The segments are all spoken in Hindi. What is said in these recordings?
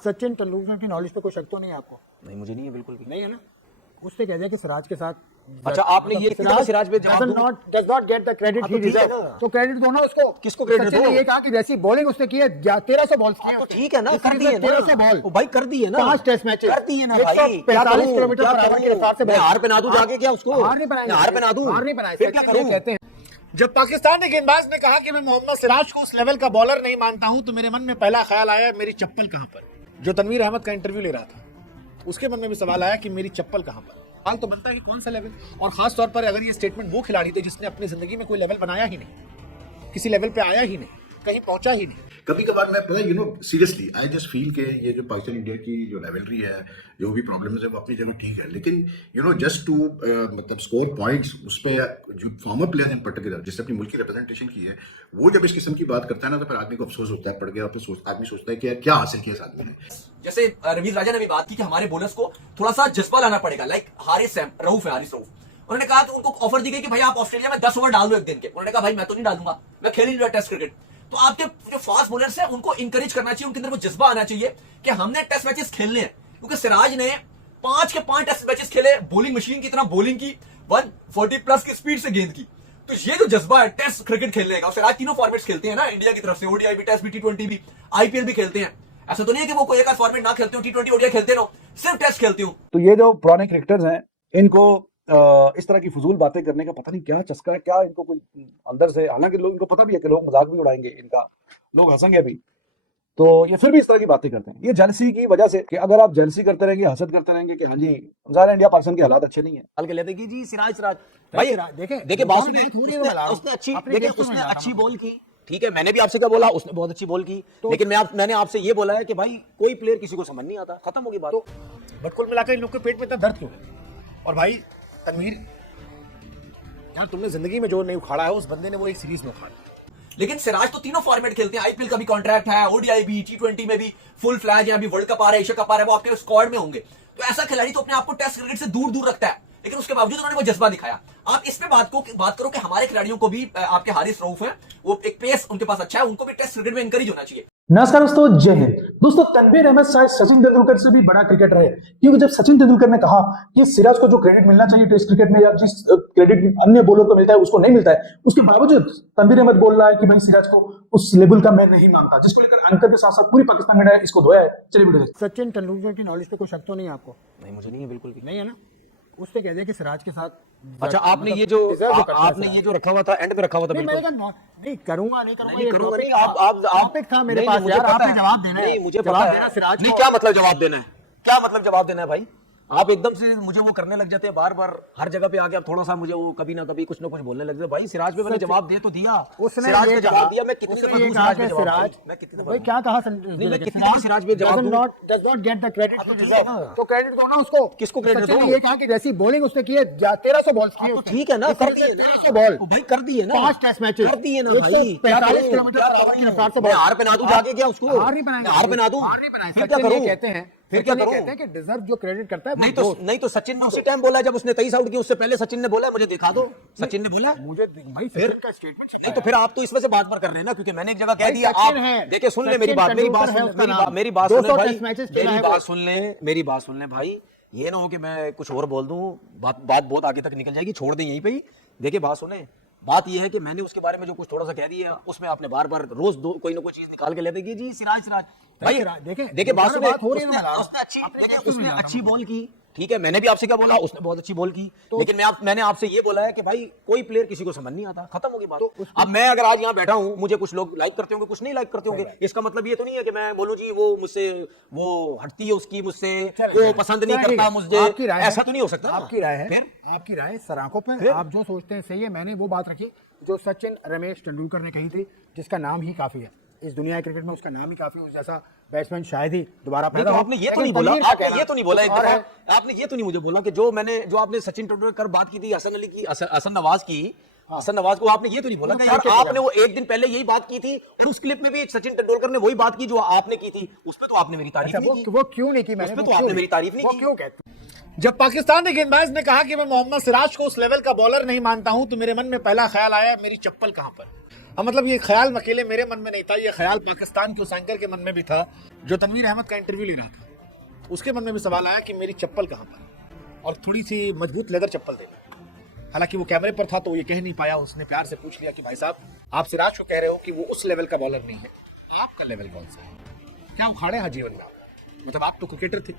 सचिन तेंदुलकर की नॉलेज पे कोई शक तो नहीं है आपको? नहीं, मुझे नहीं है, बिल्कुल भी नहीं है ना? उससे कह दिया कि सिराज के साथ अच्छा, आपने ये कितना सिराज पे जवाब दूं? does not get the credit he तो ठीक है deserves। ना। तो क्रेडिट दो ना उसको। किसको credit सचिन ने दो? ये कहा कि जैसी बॉलिंग उसने की है 1300 बॉल्स किए तो ठीक है ना, इस कर सीरीज दिए में ना 1300 बॉल, ओ भाई, कर दिए ना, 5 टेस्ट मैचेस, कर दिए ना भाई। 145 किलोमीटर पर आवर की रफ्तार से मैं हार पे ना दूं जाके क्या उसको? हार नहीं बनाएंगे, हार पे ना दूं, हार नहीं बनाए, फिर क्या सचिन ये करूं? कहते हैं। जब पाकिस्तानी गेंदबाज ने कहा कि मैं मोहम्मद सिराज को उस लेवल का बॉलर नहीं मानता हूं, तो मेरे मन में पहला ख्याल आया मेरी चप्पल कहां पर। जो तनवीर अहमद का इंटरव्यू ले रहा था, उसके मन में भी सवाल आया कि मेरी चप्पल कहां पर। सवाल तो बनता है कि कौन सा लेवल, और खास तौर पर अगर ये स्टेटमेंट वो खिलाड़ी थे जिसने अपनी जिंदगी में कोई लेवल बनाया ही नहीं, किसी लेवल पे आया ही नहीं, कहीं पहुंचा ही नहीं। कभी कभार मैं पता सीरियसली आई जस्ट फील के ये जो पाकिस्तान इंडिया की जो लेवलरी है, जो भी प्रॉब्लम्स है वो अपनी जगह ठीक है, लेकिन जस्ट टू मतलब स्कोर पॉइंट्स उस पर जो फॉर्मर प्लेयर इन पर्टिकुलर जिसने अपनी मुल्क की रिप्रेजेंटेशन की है, वो जब इस किस्म की बात करता है ना, तो फिर आदमी को अफसोस होता है, पड़ गया, फिर आदमी सोचता है कि यार क्या हासिल किया इस आदमी ने। जैसे रवींद्र राजा ने भी बात की कि हमारे बोलर्स को थोड़ा सा जज्बा लाना पड़ेगा, लाइक हारिस रऊफ है, हारिस रऊफ, उन्होंने कहा कि उनको ऑफर दी गई कि भाई आप ऑस्ट्रेलिया में 10 ओवर डाल दो एक दिन के, उन्होंने कहा भाई मैं तो नहीं डालूंगा, मैं खेल ही नहीं रहा टेस्ट क्रिकेट। तो आपके जो फास्ट बॉलर्स हैं उनको इंकरेज करना चाहिए, उनके अंदर वो जज्बा आना चाहिए कि हमने टेस्ट मैचेस खेलने हैं, क्योंकि सिराज ने 5 के 5 टेस्ट मैचेस खेले, बॉलिंग मशीन की तरह बॉलिंग की, 140 प्लस की स्पीड से गेंद की। तो ये जो जज्बा है टेस्ट क्रिकेट खेलने का, सिराज तीनों फॉर्मेट्स खेलते हैं ना इंडिया की तरफ से, ओडीआई भी, टेस्ट भी, टी20 भी, आईपीएल भी खेलते हैं। ऐसा तो नहीं है कि वो कोई एक फॉर्मेट ना खेलते हो, टी20 ओडीआई खेलते रहो, सिर्फ टेस्ट खेलते हो। तो ये जो पुराने क्रिकेटर्स हैं, इनको इस तरह की फजूल बातें करने का पता नहीं क्या चस्का है, क्या इनको कोई अंदर से, हालांकि लोग, इनको पता भी है कि लोग मजाक भी उड़ाएंगे इनका, लोग हंसेंगे अभी, तो ये फिर भी इस तरह की बातें करते हैं। ये जेलसी की वजह से, कि अगर आप जेलसी करते रहेंगे, हसद करते रहेंगे कि हाँ जी ज़ाहिर है इंडिया पाकिस्तान के हालात अच्छे नहीं है, हल्के लेते कि जी सिराज भाई देखिए बात सुनिए, उसने अच्छी, देखिए उसने अच्छी बॉल की, ठीक है, मैंने भी आपसे क्या बोला, उसने बहुत अच्छी बॉल की, लेकिन मैंने आपसे ये बोला है कि भाई कोई प्लेयर किसी को समझ नहीं आता, खत्म होगी बात। बट कुल मिलाकर इन लोग के पेट में इतना दर्द क्यों है? और भाई तनवीर यार, तुमने जिंदगी में जो नहीं उखाड़ा है, उस बंदे ने वो एक सीरीज में उखाड़ा। लेकिन सिराज तो तीनों फॉर्मेट खेलते हैं, आईपीएल का भी कॉन्ट्रैक्ट है, ओडीआई भी, टी20 में भी फुल फ्लैग है, अभी वर्ल्ड कप आ रहा है, एशिया कप आ रहा है, वो आपके स्क्वाड में होंगे। तो ऐसा खिलाड़ी तो अपने आप को टेस्ट क्रिकेट से दूर दूर रखता है, लेकिन उसके बावजूद उन्होंने वो जज्बा दिखाया। आप इस पे बात करो कि हमारे खिलाड़ियों को भी, आपके हारिस रऊफ हैं, वो एक पेस उनके पास अच्छा है, उनको भी टेस्ट क्रिकेट में इंकरेज होना चाहिए। नमस्कार दोस्तों, जय हिंद। दोस्तों, तनवीर अहमद शायद सचिन तेंदुलकर से भी बड़ा क्रिकेटर है, क्योंकि जब सचिन तेंदुलकर ने कहा कि सिराज को जो क्रेडिट मिलना चाहिए टेस्ट क्रिकेट में, या जिस क्रेडिट अन्य बॉलर को मिलता है उसको नहीं मिलता है, उसके बावजूद तनवीर अहमद बोल रहा है कि भाई सिराज को उस लेवल का मैं नहीं मानता, जिसको लेकर एंकर के साथ साथ पूरी पाकिस्तान मीडिया इसको धोया है। चलिए वीडियो देखते हैं। सचिन तेंदुलकर की नॉलेज पे कोई शक तो नहीं है आपको? नहीं, मुझे नहीं है, बिल्कुल भी नहीं है ना? उससे कह दिया कि सिराज के साथ अच्छा, आपने ये जो रखा हुआ था, एंड पे रखा हुआ था, नहीं, बिल्कुल नहीं करूंगा, नहीं करूंगा, नहीं करूंगा, नहीं, आप टॉपिक था मेरे पास यार, आपने जवाब देना है। नहीं, मुझे जवाब पता देना है सिराज नहीं, को। क्या मतलब जवाब देना है, क्या मतलब जवाब देना है भाई? आप एकदम से मुझे वो करने लग जाते हैं, बार बार हर जगह पे आके आप थोड़ा सा मुझे वो कभी ना कभी कुछ ना कुछ बोलने लग जाते। भाई सिराज पे मैंने जवाब दे तो दिया, सिराज पे जवाब दिया, मैं कितनी दफा दूं सिराज पे जवाब, मैं कितनी दफा, भाई क्या कहा नहीं, मैं कितनी दफा सिराज पे जवाब दूं? does not get the credit he deserves। तो क्रेडिट दो ना उसको। किसको credit सचिन दो? ने ये कहा कि जैसी बॉलिंग उसने की है 1300 बॉल्स की है तो उसने। ठीक है ना, कर दिए ना 1300 बॉल, भाई, कर दिए ना, 5 टेस्ट मैचेस, कर दिए ना भाई, 145 किलोमीटर पर आवर की रफ्तार से मैं हार पे ना दूं जाके क्या उसको? हार नहीं बनाएंगे, हार पे ना दूं, हार नहीं बनाएंगे। फिर क्या सचिन ये करूं? कहते हैं, फिर क्या करूं? कहते हैं कि डिजर्व जो क्रेडिट करता है वो नहीं तो सचिन ने उसी टाइम बोला जब उसने 23 आउट किए, उससे पहले सचिन ने बोला, मुझे दिखा दो, सचिन ने बोला। मुझे भाई फिर सचिन का स्टेटमेंट नहीं तो फिर आप तो इस वजह से बात कर रहे हैं ना, क्योंकि मैंने एक जगह कह भाई दिया। सचिन आप है, देखिए, सुन ले सचिन मेरी बात, मेरी बात तेंदुलकर है सुन उसका ले, नाम। मेरी बात सुन 200 ले टेस्ट मैचेस भाई, खेला मेरी है वो। बात सुन ले, मेरी बात सुन ले भाई, ये ना हो कि मैं कुछ और बोल दूं, बात बहुत आगे तक निकल जाएगी, छोड़ दें यहीं पे ही। देखिए बात सुने, बात यह है कि मैंने उसके बारे में जो कुछ थोड़ा सा कह दिया, उसमें आपने बार बार रोज कोई ना कोई चीज निकाल के ले देगी, जी सिराज भाई। देखिए बात सुने, उसने अच्छी बॉल की, ठीक है, मैंने भी आपसे क्या बोला, उसने बहुत अच्छी बॉल की, लेकिन मैंने आपसे ये बोला है कि भाई कोई प्लेयर किसी को समझ नहीं आता, खत्म होगी बात। अब मैं अगर आज यहाँ बैठा हूँ, मुझे कुछ लोग लाइक करते होंगे, कुछ नहीं लाइक करते होंगे, इसका मतलब ये तो नहीं है कि मैं बोलूँ जी वो मुझसे वो हटती है उसकी, मुझसे वो पसंद नहीं करता मुझे, ऐसा तो नहीं हो सकता। आपकी राय है, फिर आपकी राय सराखों पे, आप जो सोचते हैं सही है। मैंने वो बात रखी जो सचिन रमेश तेंदुलकर ने कही थी, जिसका नाम ही काफी है इस दुनिया क्रिकेट में, उसका नाम ही काफी, उस जैसा बैट्समैन शायद ही दोबारा पैदा हो। आपने ये तो नहीं बोला, आपने ये तो नहीं बोला, आपने ये तो नहीं मुझे बोला कि जो आपने सचिन तेंदुलकर बात की थी, हसन अली की, हसन नवाज की, हसन नवाज को आपने ये तो नहीं बोला कि यार आपने वो एक दिन पहले यही बात की थी, और उस क्लिप में भी सचिन तेंदुलकर ने वही बात की जो आपने की थी, उस पे तो आपने मेरी तारीफ नहीं की। वो क्यों नहीं की? मैंने उस पे तो आपने मेरी तारीफ नहीं की। क्यों कहते? जब पाकिस्तानी गेंदबाज ने कहा कि मैं मोहम्मद सिराज को उस लेवल का बॉलर नहीं मानता हूं, तो मेरे मन में पहला ख्याल आया मेरी चप्पल कहां पर। हाँ, मतलब ये ख्याल अकेले मेरे मन में नहीं था, ये ख्याल पाकिस्तान के उस एंकर के मन में भी था जो तनवीर अहमद का इंटरव्यू ले रहा था। उसके मन में भी सवाल आया कि मेरी चप्पल कहाँ पर, और थोड़ी सी मजबूत लेदर चप्पल देना। हालांकि वो कैमरे पर था तो ये कह नहीं पाया, उसने प्यार से पूछ लिया कि भाई साहब आप सिराज को कह रहे हो कि वो उस लेवल का बॉलर नहीं है, आपका लेवल कौन सा है, क्या उखाड़े हैं जीवन में आप? मतलब आप तो क्रिकेटर थे।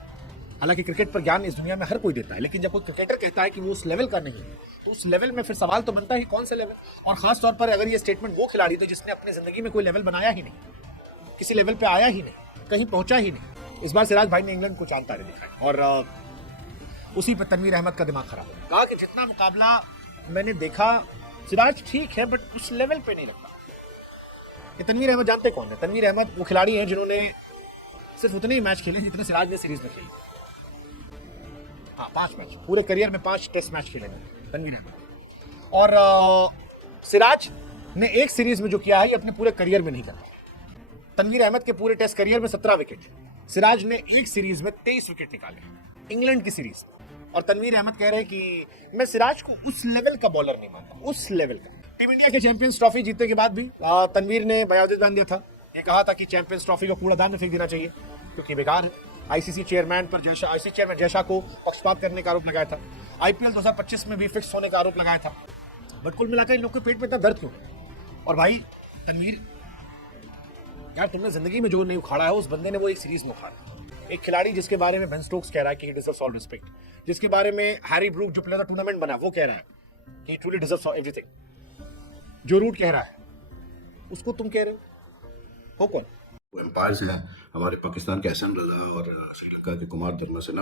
हालांकि क्रिकेट पर ज्ञान इस दुनिया में हर कोई देता है, लेकिन जब कोई क्रिकेटर कहता है कि वो उस लेवल का नहीं है तो उस लेवल में फिर सवाल तो बनता है कौन से लेवल। और खास तौर पर अगर ये स्टेटमेंट वो खिलाड़ी थे जिसने अपनी जिंदगी में कोई लेवल बनाया ही नहीं, किसी लेवल पे आया ही नहीं, कहीं पहुंचा ही नहीं। इस बार सिराज भाई ने इंग्लैंड को चांद तारे दिखाए और उसी पर तनवीर अहमद का दिमाग खराब हो। कहा कि जितना मुकाबला मैंने देखा सिराज ठीक है बट उस लेवल पे नहीं लगता। ये तनवीर अहमद जानते कौन है? तनवीर अहमद वो खिलाड़ी हैं जिन्होंने सिर्फ उतने ही मैच खेले जितने सिराज ने सीरीज में खेले। हाँ, 5 मैच, पूरे करियर में 5 टेस्ट मैच खेले तनवीर अहमद। और सिराज ने एक सीरीज में जो किया है ये अपने पूरे करियर में नहीं करा। तनवीर अहमद के पूरे टेस्ट करियर में 17 विकेट, सिराज ने एक सीरीज में 23 विकेट निकाले, इंग्लैंड की सीरीज। और तनवीर अहमद कह रहे हैं कि मैं सिराज को उस लेवल का बॉलर नहीं मानता, उस लेवल का। टीम इंडिया के चैंपियंस ट्रॉफी जीतने के बाद भी तनवीर ने बयान दिया था, ये कहा था कि चैंपियंस ट्रॉफी को कूड़ादान में फेंक देना चाहिए क्योंकि बेकार है। आईसीसी चेयरमैन जयशा को पक्षपात करने का आरोप लगाया था। आईपीएल 2025 में भी फिक्स होने का आरोप लगाया था। बट कुल मिलाकर इन लोग के पेट में इतना दर्द क्यों है? और भाई तनवीर यार, तुमने जिंदगी में जो नहीं उखाड़ा है उस बंदे ने वो एक सीरीज में उखाड़ा। एक खिलाड़ी जिसके बारे में बेन स्टोक्स कह रहा है कि ही डिजर्व्स ऑल रिस्पेक्ट, जिसके बारे में हैरी ब्रूक जो प्लेयर टूर्नामेंट बना वो कह रहा है कि ही ट्रूली डिजर्व्स एवरीथिंग, जो रूट कह रहा है उसको तुम कह रहे हो कौन? वो एम्पायर्स हैं हमारे पाकिस्तान के एहसन रजा और श्रीलंका के कुमार धर्मसेना।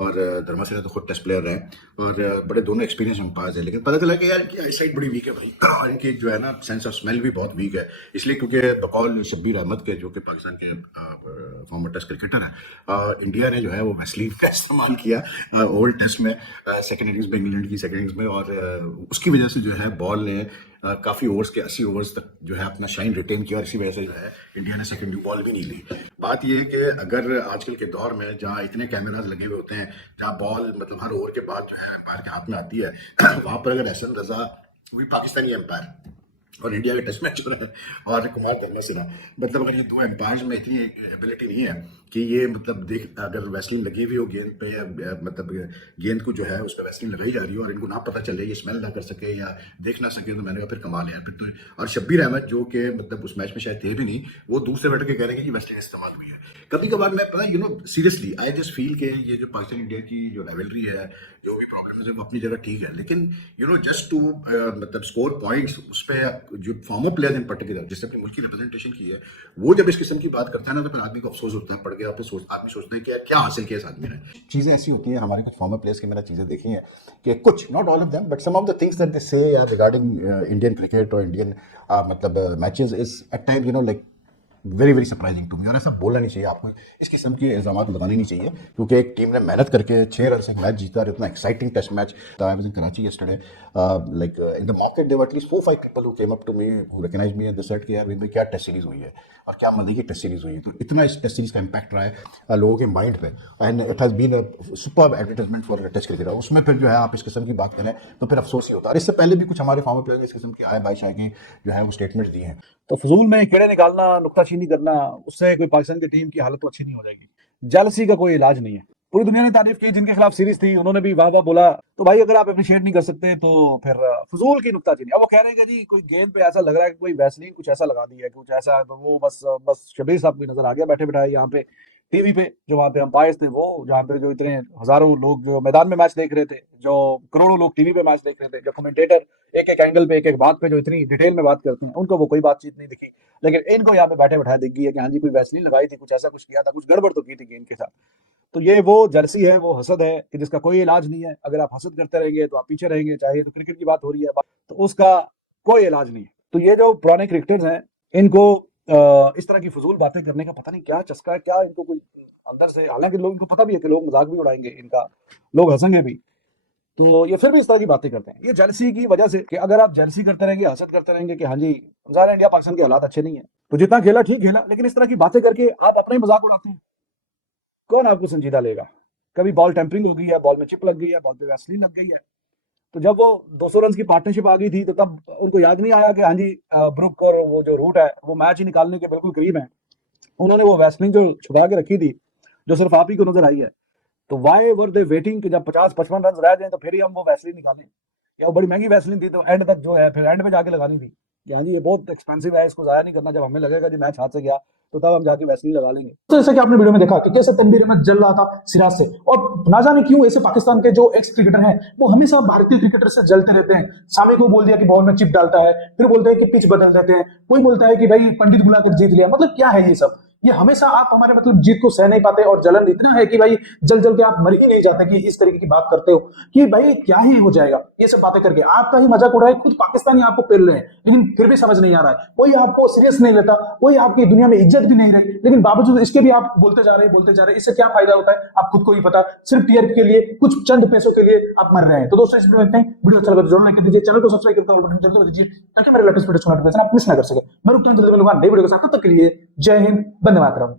और धर्मसेना तो खुद टेस्ट प्लेयर हैं और बड़े दोनों एक्सपीरियंस एम्पायर्स हैं। लेकिन पता चला कि यार इनकी आईसाइट बड़ी वीक है भाई, और इनकी जो है ना सेंस ऑफ स्मेल भी बहुत वीक है। इसलिए क्योंकि बकौल शब्बीर अहमद के, जो कि पाकिस्तान के फॉर्मर टेस्ट क्रिकेटर हैं, इंडिया ने जो है वो वैसलीन का इस्तेमाल किया ओल्ड टेस्ट में, सेकेंड इनिंग्स में, इंग्लैंड की सेकेंड इनिंग्स में। और उसकी वजह से जो है बॉल ने काफ़ी ओवर्स के 80 ओवर्स तक जो है अपना शाइन रिटेन किया और इसी वजह से जो है इंडिया ने सेकंड न्यू बॉल भी नहीं ली। बात यह है कि अगर आजकल के दौर में जहाँ इतने कैमराज लगे हुए होते हैं, जहाँ बॉल मतलब हर ओवर के बाद जो है एम्पायर के हाथ में आती है, वहाँ पर अगर एहसन रजा वही पाकिस्तानी एम्पायर और इंडिया का टेस्ट मैच हो रहा है और कुमार धर्मसेना, मतलब अगर ये दो एम्पायर्स में इतनी एबिलिटी नहीं है कि ये मतलब देख अगर वैसलीन लगी हुई हो गेंद पे या मतलब गेंद को जो है उस पर वैसलीन लगाई जा रही हो और इनको ना पता चले, ये स्मेल ना कर सके या देख ना सके, तो मैंने कहा फिर कमाल है फिर तो। और शब्बीर अहमद जो कि मतलब उस मैच में शायद थे भी नहीं, वो दूसरे बैठ के कह रहे हैं कि वैसलीन इस्तेमाल हुई है। कभी कभार मैं पता सीरियसली आई जस्ट फील के ये जो पाकिस्तान इंडिया की जो राइवलरी है, जो भी प्रॉब्लम है वो अपनी जगह ठीक है, लेकिन जस्ट टू मतलब स्कोर पॉइंट्स उस पर जो फॉर्मर प्लेयर इन पर्टिकुलर जिसने अपनी मुल्क की रिप्रेजेंटेशन की है, वो जब इस किस्म की बात करता है ना तो फिर आदमी को अफसोस होता है, पड़ गया फिर आदमी सोचता है कि यार क्या हासिल किया इस आदमी ने। चीज़ें ऐसी होती हैं हमारे कुछ फॉर्मर प्लेयर्स की, मैंने चीज़ें देखी हैं कि कुछ, not all of them but some of the things that they say regarding Indian cricket और इंडियन मतलब matches is at time like very very surprising to me. और ऐसा बोलना नहीं चाहिए, आपको इस किस्म के इल्ज़ामात बताने नहीं चाहिए क्योंकि एक टीम ने मेहनत करके 6 रन से मैच जीता और इतना exciting test match. I was in Karachi yesterday, like in the market there were at least 4-5 people who came up to me who recognised me and they said कि यार भाई क्या टेस्ट सीरीज हुई है और क्या मजे की टेस्ट सीरीज हुई है। तो इतना इस टेस्ट सीरीज का इम्पैक्ट रहा है लोगों के माइंड पे and it has been a superb advertisement for test cricket. उसमें फिर जो है आप इस किस्म की बात करें तो फिर अफसोस ही होता है। इससे पहले भी कुछ हमारे फॉर्मर प्लेयर इस किस्म की आय बाइश की जो है वो स्टेटमेंट्स दी हैं। तो फजूल में कीड़े निकालना, नुक्ताचीनी करना, उससे कोई पाकिस्तान की टीम की हालत तो अच्छी नहीं हो जाएगी। जेलसी का कोई इलाज नहीं है। पूरी दुनिया ने तारीफ की, जिनके खिलाफ सीरीज थी उन्होंने भी वाह वाह बोला। तो भाई अगर आप अप्रिशिएट नहीं कर सकते तो फिर फजूल की नुक्ताचीनी। अब वो कह रहे हैं कि जी कोई गेंद पे ऐसा लग रहा है कि कोई वैसलीन कुछ ऐसा लगा दिया है, कुछ ऐसा, तो वो बस शबीर साहब की नजर आ गया बैठे बैठाए यहाँ पे टीवी पे, जो वहाँ पे अंपायर्स थे, वो जहाँ पे जो इतने हजारों लोग जो मैदान में मैच देख रहे थे, जो करोड़ों लोग टीवी पे मैच देख रहे थे, जो कमेंटेटर एक एक एंगल पे एक एक बात पे जो इतनी डिटेल में बात करते हैं, उनको वो कोई बातचीत नहीं दिखी। लेकिन इनको यहाँ पे बैठे बैठाए दिख गई है कि हाँ जी कोई वैसलीन लगाई थी, कुछ ऐसा कुछ किया था, कुछ गड़बड़ तो की थी गेंद के साथ। तो ये वो जर्सी है, वो हसद है कि जिसका कोई इलाज नहीं है। अगर आप हसद करते रहेंगे तो आप पीछे रहेंगे। चाहे तो क्रिकेट की बात हो रही है तो उसका कोई इलाज नहीं है। तो ये जो पुराने क्रिकेटर्स हैं, इनको इस तरह की फजूल बातें करने का पता नहीं क्या चस्का है, क्या इनको कोई अंदर से, हालांकि लोगों को पता भी है कि लोग मजाक भी उड़ाएंगे इनका, लोग हंसेंगे भी, तो ये फिर भी इस तरह की बातें करते हैं। ये जेलसी की वजह से कि अगर आप जेलसी करते रहेंगे, हसद करते रहेंगे कि हाँ जी ज़ाहिर इंडिया पाकिस्तान के हालात अच्छे नहीं है, तो जितना खेला ठीक खेला, लेकिन इस तरह की बातें करके आप अपना ही मजाक उड़ाते हैं, कौन आपको संजीदा लेगा? कभी बॉल टेम्परिंग हो गई है, बॉल में चिप लग गई है, बॉल पे वैसलीन लग गई है, तो जब वो 200 रन की पार्टनरशिप आ गई थी तो तब उनको याद नहीं आया कि हाँ जी ब्रुक और वो जो रूट है वो मैच ही निकालने के बिल्कुल करीब है। उन्होंने वो वैसलिन जो छुपा के रखी थी जो सिर्फ आप ही को नजर आई है, तो वाई वर दे वेटिंग कि जब 50-55 रन रह जाए तो फिर ही हम वो वैसलिन निकालें। या वो बड़ी महंगी वैसलिन थी तो एंड तक जो है फिर एंड पे जाके लगानी थी। यानी ये बहुत एक्सपेंसिव है, इसको जाया नहीं करना। जब हमें लगेगा कि मैच हाथ से गया तो तब हम जाके वैसलिन लगा लेंगे। तो जैसा कि आपने वीडियो में देखा कि कैसे तनवीर अहमद जल रहा था सिराज से, और ना जाने क्यों ऐसे पाकिस्तान के जो एक्स क्रिकेटर हैं वो हमेशा भारतीय क्रिकेटर से जलते रहते हैं। सामी को बोल दिया कि बॉल में चिप डालता है, फिर बोलते हैं कि पिच बदल देते हैं, कोई बोलता है कि भाई पंडित बुलाकर जीत लिया। मतलब क्या है ये सब? ये हमेशा आप हमारे मतलब जीत को सह नहीं पाते और जलन इतना है कि भाई जल जल के आप मर ही नहीं जाते कि इस तरीके की बात करते हो कि भाई क्या ही हो जाएगा ये सब बातें करके। आपका ही मजाक उड़ रहा है, खुद पाकिस्तानी आपको पेल रहे हैं, लेकिन फिर भी समझ नहीं आ रहा है। कोई आपको सीरियस नहीं लेता, कोई आपकी दुनिया में इज्जत भी नहीं रही, लेकिन बावजूद इसके भी आप बोलते जा रहे हैं। इससे क्या फायदा होता है आप खुद को ही पता। सिर्फ टीआरपी के लिए, कुछ चंद पैसों के लिए आप मर रहे हैं। तो दोस्तों इस वीडियो में वीडियो अच्छा लगा तो जरूर लाइक कर दीजिए, चैनल को सब्सक्राइब करके ऑल बटन जल्दी कर दीजिए ताकि मेरे लेटेस्ट वीडियो नोटिफिकेशन आप मिस ना कर सके। मैं रुकता हूं जल्दी मिलूंगा नई वीडियो के साथ, तब तक के लिए जय हिंद, वंदे मातरम।